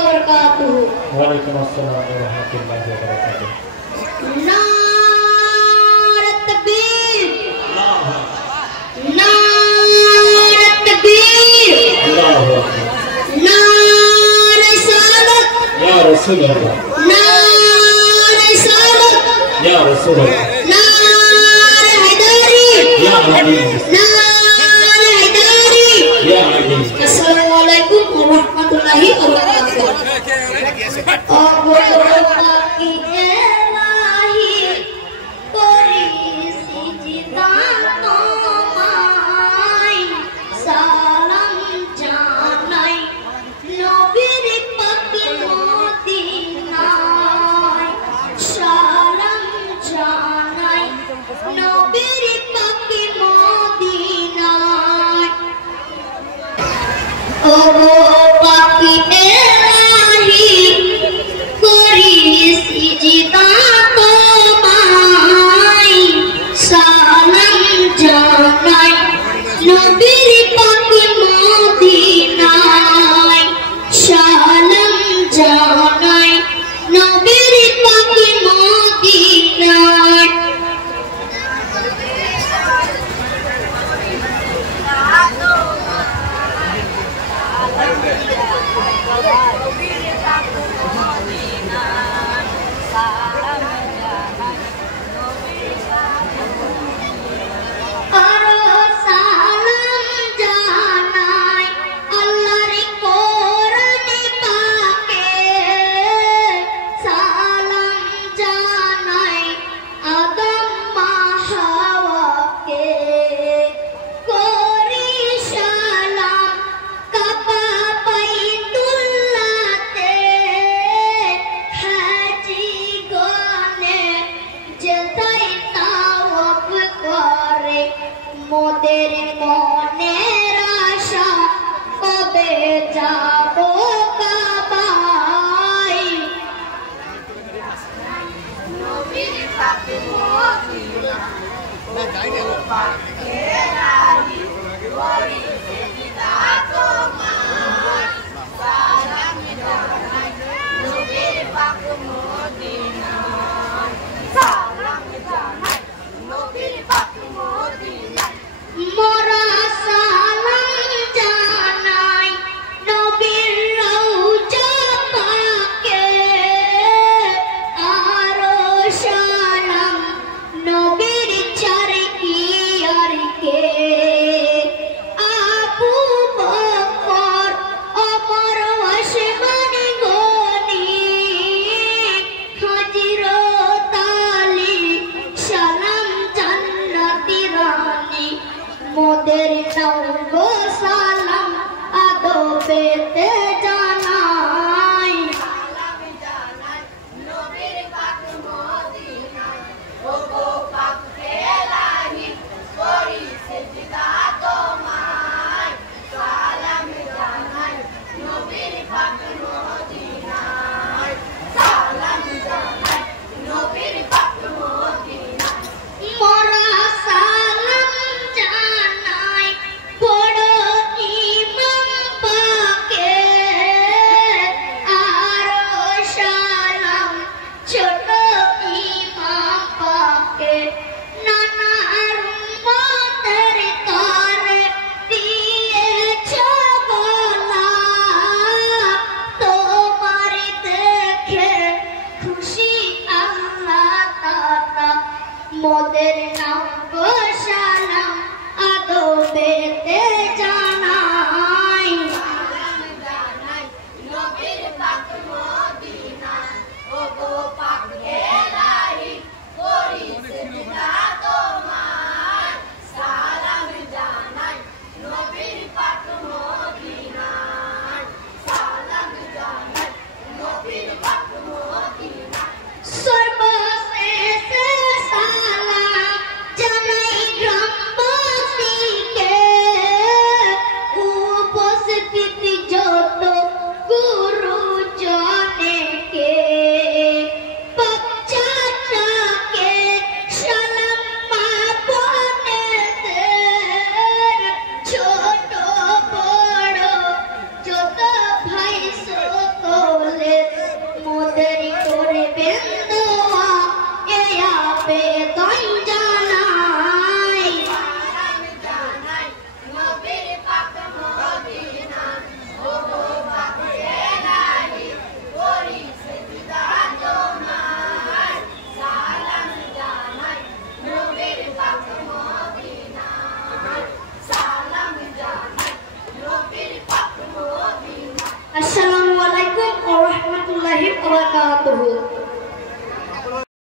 wabarakatuh. Waalaikumsalam warahmatullahi wabarakatuh. Nara takbir. Nara takbir. Nara salat. Ya Rasulullah. Nara salat. Ya Rasulullah. Nara Haidari. Ya Ali. Nara Haidari. Ya Ali. Assalamualaikum warahmatullahi wabarakatuh. মোদের মনের আশা কবে যাব কাবায় নবীর পাকে Medina পাকে রাহি ওরি সেজদা তোমার সালাম জানাই নবীর পাকে মদিনা সালাম জানাই নবীর পাকে মদিনা মোরা সালাম জানাই নবীর রওজা পাকে আরো সালাম নবীর চারকিয়ারকে আবু বকর ওমর ওসমান গনি হযরত আলী সালাম জান্নাতি রানী মোদের নওগো সালাম আদবেতে জানাই সালাম জানাই নবীর পাক মদিনা ওগো পাক এলাহি করি সেজদা তোমায় সালাম জানাই নবীর পাক মদিনা সালাম জানাই নবীর পাক মদিনা মোরা সালাম জানাই বড় ইমাম পাকে আরো সালাম ছোট ইমাম পাকে নানার উম্মতের তরে দিয়েছ গোলাপ বারাকাতুহু।